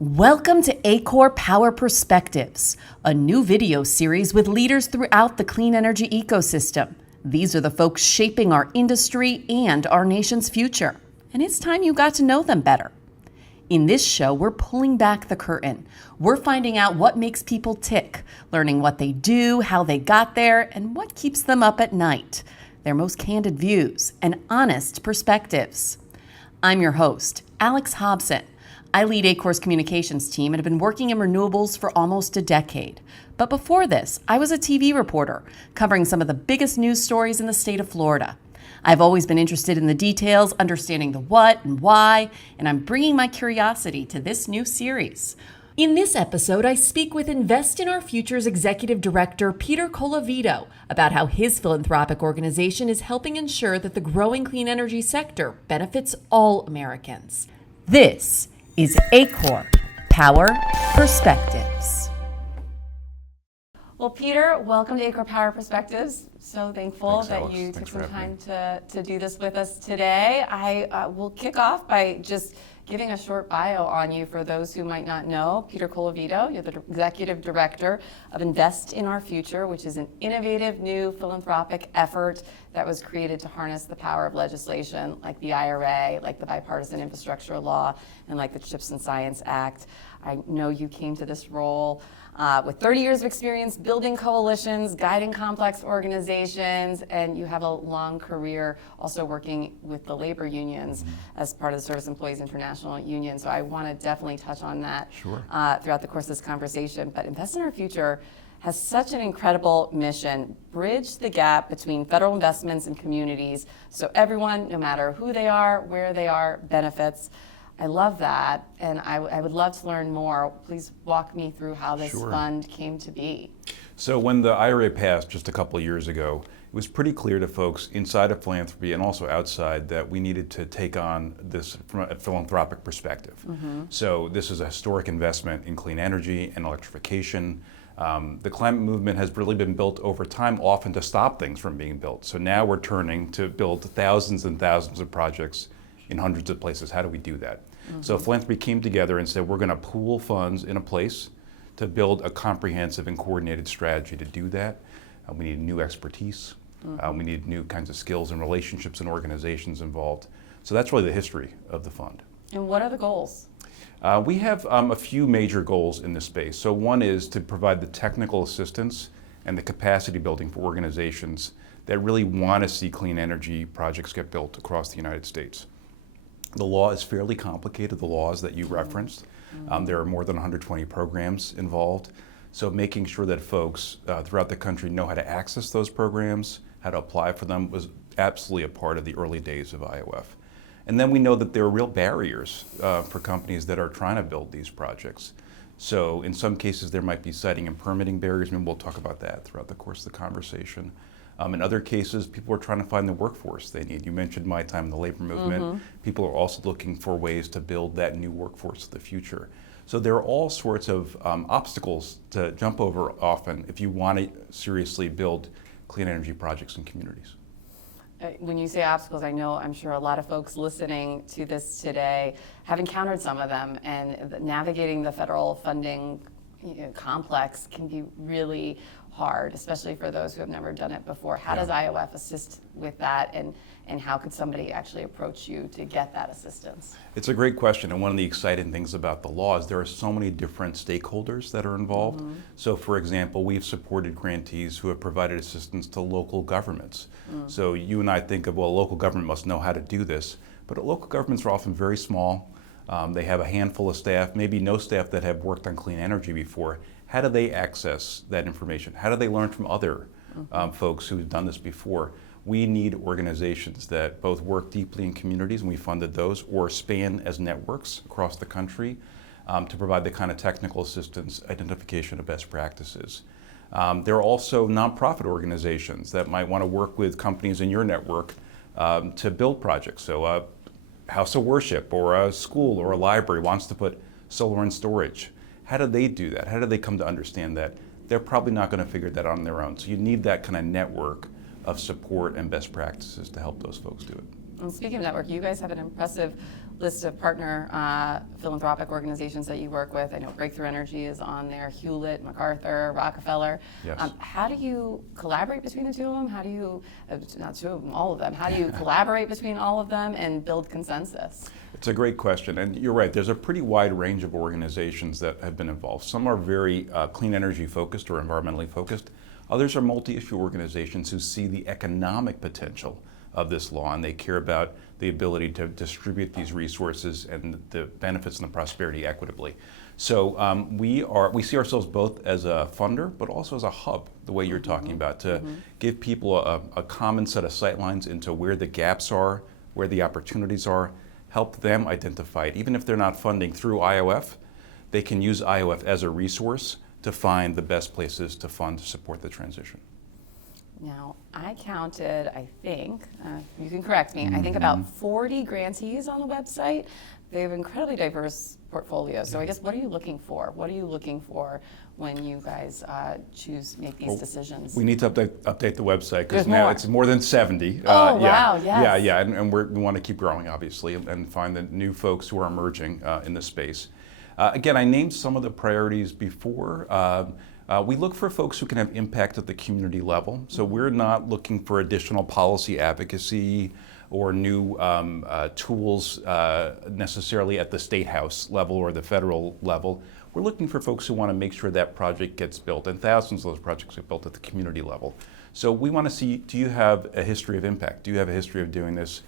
Welcome to ACORE Power Perspectives, a new video series with leaders throughout the clean energy ecosystem. These are the folks shaping our industry and our nation's future, and it's time you got to know them better. In this show, we're pulling back the curtain. We're finding out what makes people tick, learning what they do, how they got there, and what keeps them up at night. Their most candid views and honest perspectives. I'm your host, Alex Hobson. I lead ACORE's communications team and have been working in renewables for almost a decade. But before this, I was a TV reporter covering some of the biggest news stories in the state of Florida. I've always been interested in the details, understanding the what and why, and I'm bringing my curiosity to this new series. In this episode, I speak with Invest in Our Future's Executive Director, Peter Colavito, about how his philanthropic organization is helping ensure that the growing clean energy sector benefits all Americans. This is ACORE Power Perspectives. Well, Peter, welcome to ACORE Power Perspectives. So thankful that you took some time to do this with us today. I will kick off by just giving a short bio on you for those who might not know. Peter Colavito, you're the Executive Director of Invest in Our Future, which is an innovative new philanthropic effort that was created to harness the power of legislation like the IRA, like the Bipartisan Infrastructure Law, and like the CHIPS and Science Act. I know you came to this role with 30 years of experience building coalitions, guiding complex organizations, and you have a long career also working with the labor unions as part of the Service Employees International Union. So I want to definitely touch on that throughout the course of this conversation. But Invest in Our Future has such an incredible mission: bridge the gap between federal investments and communities so everyone, no matter who they are, where they are, benefits. I love that, and I would love to learn more. Please walk me through how this fund came to be. So when the IRA passed just a couple of years ago, it was pretty clear to folks inside of philanthropy and also outside that we needed to take on this from a philanthropic perspective. So this is a historic investment in clean energy and electrification. The climate movement has really been built over time, often to stop things from being built. So now we're turning to build thousands and thousands of projects in hundreds of places. How do we do that? So philanthropy came together and said, we're going to pool funds in a place to build a comprehensive and coordinated strategy to do that. We need new expertise. We need new kinds of skills and relationships and organizations involved. So that's really the history of the fund. And what are the goals? We have a few major goals in this space. So one is to provide the technical assistance and the capacity building for organizations that really want to see clean energy projects get built across the United States. The law is fairly complicated, the laws that you referenced. There are more than 120 programs involved. So making sure that folks throughout the country know how to access those programs, how to apply for them, was absolutely a part of the early days of IOF. And then we know that there are real barriers for companies that are trying to build these projects. So in some cases there might be siting and permitting barriers, and we'll talk about that throughout the course of the conversation. In other cases, people are trying to find the workforce they need. You mentioned my time in the labor movement. People are also looking for ways to build that new workforce of the future. So there are all sorts of obstacles to jump over often if you want to seriously build clean energy projects in communities. When you say obstacles, I'm sure a lot of folks listening to this today have encountered some of them, and navigating the federal funding complex can be really hard, especially for those who have never done it before. How does IOF assist with that, and how could somebody actually approach you to get that assistance? It's a great question, and one of the exciting things about the law is there are so many different stakeholders that are involved. So for example, we've supported grantees who have provided assistance to local governments. So you and I think of, well, local government must know how to do this, but local governments are often very small. They have a handful of staff, maybe no staff that have worked on clean energy before. How do they access that information? How do they learn from other folks who've done this before? We need organizations that both work deeply in communities, and we funded those, or span as networks across the country to provide the kind of technical assistance, identification of best practices. There are also nonprofit organizations that might want to work with companies in your network to build projects. So a house of worship or a school or a library wants to put solar and storage. How do they do that? How do they come to understand that? They're probably not going to figure that out on their own. So you need that kind of network of support and best practices to help those folks do it. And speaking of network, you guys have an impressive list of partner philanthropic organizations that you work with. I know Breakthrough Energy is on there, Hewlett, MacArthur, Rockefeller. Yes. How do you collaborate between the two of them? How do you, not two of them, all of them, how do you collaborate between all of them and build consensus? It's a great question, and you're right, there's a pretty wide range of organizations that have been involved. Some are very clean energy focused or environmentally focused. Others are multi-issue organizations who see the economic potential of this law, and they care about the ability to distribute these resources and the benefits and the prosperity equitably. So we see ourselves both as a funder, but also as a hub, the way you're talking about, to give people a common set of sightlines into where the gaps are, where the opportunities are, help them identify it. Even if they're not funding through IOF, they can use IOF as a resource to find the best places to fund to support the transition. Now, I counted, I think, you can correct me, I think about 40 grantees on the website. They have incredibly diverse portfolios. So I guess, what are you looking for? What are you looking for when you guys make these decisions? We need to update the website because There's now more. it's more than 70. Oh, wow, yes. Yeah, and we want to keep growing, obviously, and find the new folks who are emerging in the space. Again, I named some of the priorities before. We look for folks who can have impact at the community level. So we're not looking for additional policy advocacy or new tools necessarily at the state house level or the federal level. We're looking for folks who want to make sure that project gets built, and thousands of those projects get built at the community level. So we want to see, do you have a history of impact? Do you have a history of doing this?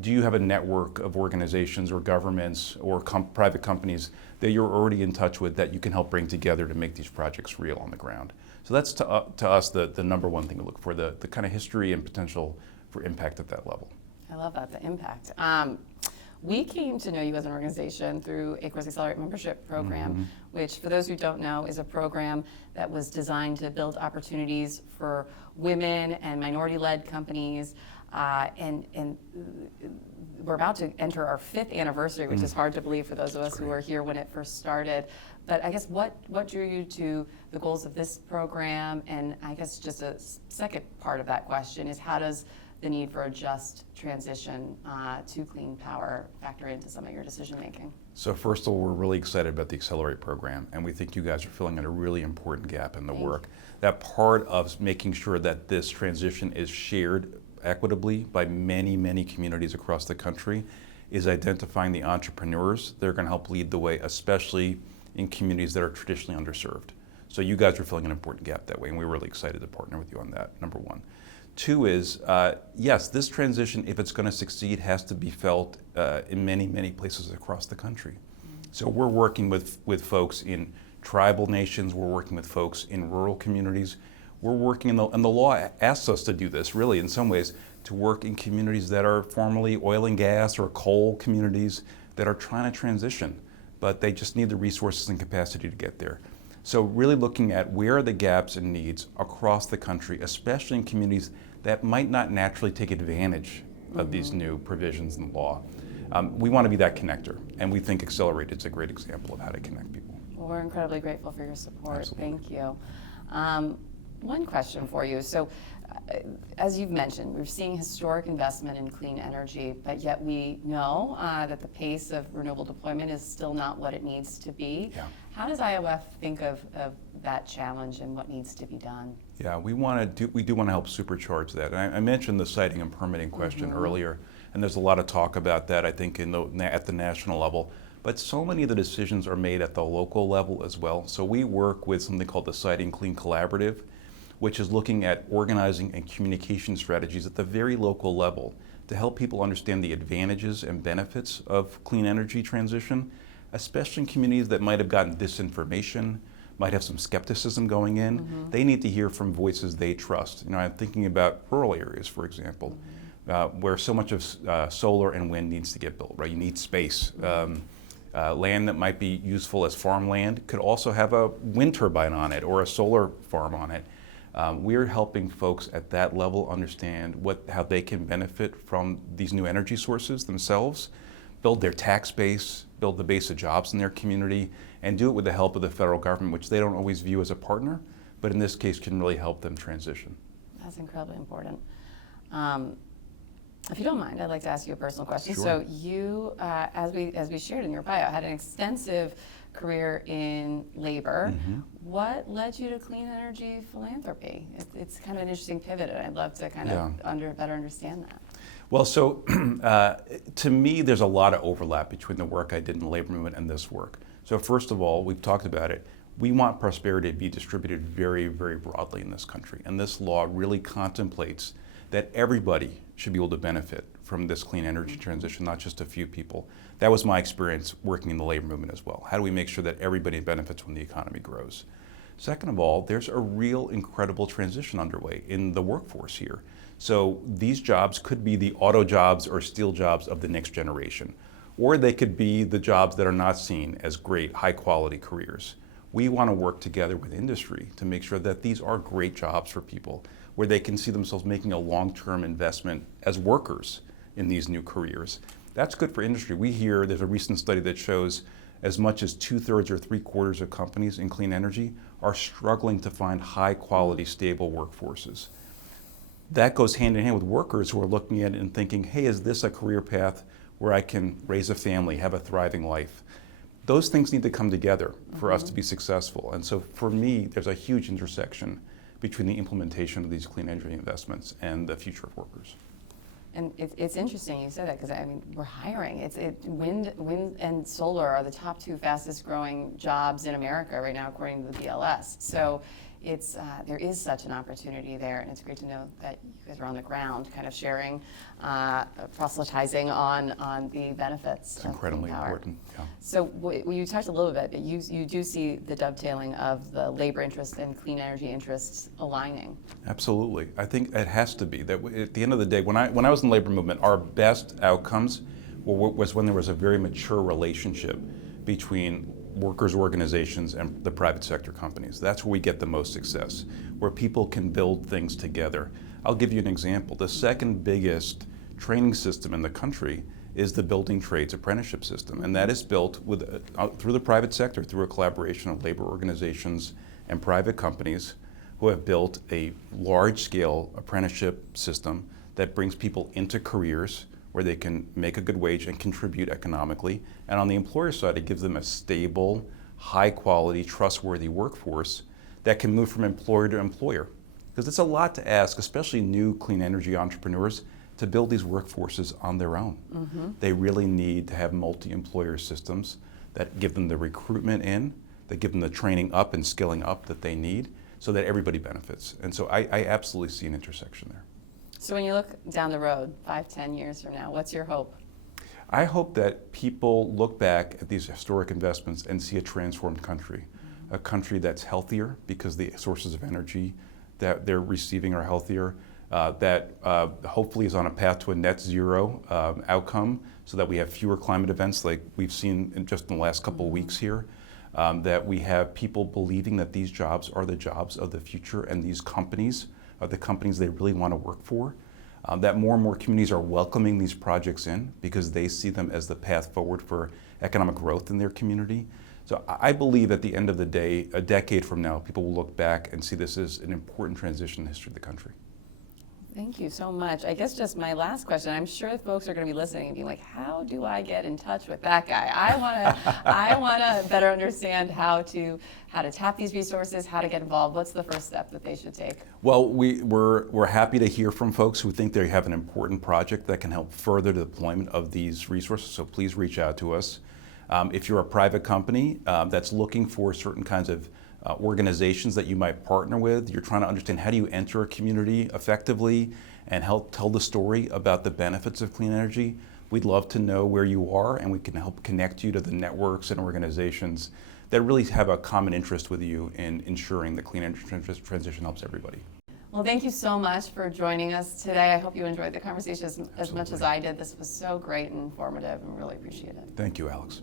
Do you have a network of organizations or governments or private companies that you're already in touch with that you can help bring together to make these projects real on the ground? So that's to us the number one thing to look for, the kind of history and potential for impact at that level. I love that, the impact. We came to know you as an organization through ACORE's Accelerate Membership Program, which, for those who don't know, is a program that was designed to build opportunities for women and minority-led companies. And we're about to enter our 5th anniversary, which is hard to believe for those of us who were here when it first started. But I guess what drew you to the goals of this program? And I guess just a second part of that question is, how does the need for a just transition to clean power factor into some of your decision making? So first of all, we're really excited about the Accelerate program, and we think you guys are filling in a really important gap in the work. That part of making sure that this transition is shared equitably by many, many communities across the country is identifying the entrepreneurs that are going to help lead the way, especially in communities that are traditionally underserved. So you guys are filling an important gap that way, and we're really excited to partner with you on that, number one. Two is, yes, this transition, if it's going to succeed, has to be felt in many, many places across the country. So we're working with folks in tribal nations, we're working with folks in rural communities. We're working, and the law asks us to do this, really, in some ways, to work in communities that are formerly oil and gas or coal communities that are trying to transition, but they just need the resources and capacity to get there. So really looking at where are the gaps and needs across the country, especially in communities that might not naturally take advantage of these new provisions in the law. We want to be that connector, and we think Accelerate is a great example of how to connect people. Well, we're incredibly grateful for your support. Absolutely. Thank you. One question for you. So, as you've mentioned, we're seeing historic investment in clean energy, but yet we know that the pace of renewable deployment is still not what it needs to be. Yeah. How does IOF think of that challenge and what needs to be done? Yeah, we do want to help supercharge that. And I mentioned the siting and permitting question earlier, and there's a lot of talk about that, I think, at the national level. But so many of the decisions are made at the local level as well. So we work with something called the Siting Clean Collaborative, which is looking at organizing and communication strategies at the very local level to help people understand the advantages and benefits of clean energy transition, especially in communities that might have gotten disinformation, might have some skepticism going in. They need to hear from voices they trust. I'm thinking about rural areas, for example, where so much of solar and wind needs to get built, right? You need space. Land that might be useful as farmland could also have a wind turbine on it or a solar farm on it. We're helping folks at that level understand how they can benefit from these new energy sources themselves, build their tax base, build the base of jobs in their community, and do it with the help of the federal government, which they don't always view as a partner, but in this case can really help them transition. That's incredibly important. If you don't mind, I'd like to ask you a personal question. Sure. So you, as we shared in your bio, had an extensive career in labor. What led you to clean energy philanthropy? It's kind of an interesting pivot, and I'd love to kind of better understand that. Well, so to me, there's a lot of overlap between the work I did in the labor movement and this work. So first of all, we've talked about it. We want prosperity to be distributed very, very broadly in this country. And this law really contemplates that everybody should be able to benefit from this clean energy transition, not just a few people. That was my experience working in the labor movement as well. How do we make sure that everybody benefits when the economy grows? Second of all, there's a real incredible transition underway in the workforce here. So these jobs could be the auto jobs or steel jobs of the next generation, or they could be the jobs that are not seen as great, high quality careers. We want to work together with industry to make sure that these are great jobs for people, where they can see themselves making a long-term investment as workers in these new careers. That's good for industry. We hear there's a recent study that shows as much as 2/3 or 3/4 of companies in clean energy are struggling to find high-quality, stable workforces. That goes hand in hand with workers who are looking at it and thinking, hey, is this a career path where I can raise a family, have a thriving life? Those things need to come together for us to be successful. And so for me, there's a huge intersection between the implementation of these clean energy investments and the future of workers. And it's interesting you said that, because I mean, we're hiring. Wind and solar are the top 2 fastest growing jobs in America right now, according to the BLS. So there is such an opportunity there, and it's great to know that you guys are on the ground, kind of sharing, proselytizing on the benefits. It's incredibly important. Yeah. So you touched a little bit, but you do see the dovetailing of the labor interests and clean energy interests aligning. Absolutely. I think it has to be that at the end of the day, when I was in the labor movement, our best outcomes was when there was a very mature relationship between workers' organizations and the private sector companies. That's where we get the most success, where people can build things together. I'll give you an example. The second biggest training system in the country is the building trades apprenticeship system, and that is built through the private sector, through a collaboration of labor organizations and private companies who have built a large-scale apprenticeship system that brings people into careers where they can make a good wage and contribute economically. And on the employer side, it gives them a stable, high-quality, trustworthy workforce that can move from employer to employer. Because it's a lot to ask, especially new clean energy entrepreneurs, to build these workforces on their own. They really need to have multi-employer systems that give them the recruitment in, that give them the training up and skilling up that they need, so that everybody benefits. And so I absolutely see an intersection there. So when you look down the road, 5-10 years from now, what's your hope? I hope that people look back at these historic investments and see a transformed country, a country that's healthier because the sources of energy that they're receiving are healthier, that hopefully is on a path to a net zero outcome, so that we have fewer climate events like we've seen just in the last couple of weeks here, that we have people believing that these jobs are the jobs of the future and these companies are the companies they really want to work for, that more and more communities are welcoming these projects in because they see them as the path forward for economic growth in their community. So I believe at the end of the day, a decade from now, people will look back and see this as an important transition in the history of the country. Thank you so much. I guess just my last question, I'm sure folks are going to be listening and being like, how do I get in touch with that guy? I want to better understand how to tap these resources, how to get involved. What's the first step that they should take? Well, we're happy to hear from folks who think they have an important project that can help further the deployment of these resources, so please reach out to us. If you're a private company that's looking for certain kinds of organizations that you might partner with, you're trying to understand how do you enter a community effectively and help tell the story about the benefits of clean energy, we'd love to know where you are, and we can help connect you to the networks and organizations that really have a common interest with you in ensuring the clean energy transition helps everybody. Well, thank you so much for joining us today. I hope you enjoyed the conversation as much as I did. This was so great and informative, and really appreciate it. Thank you, Alex.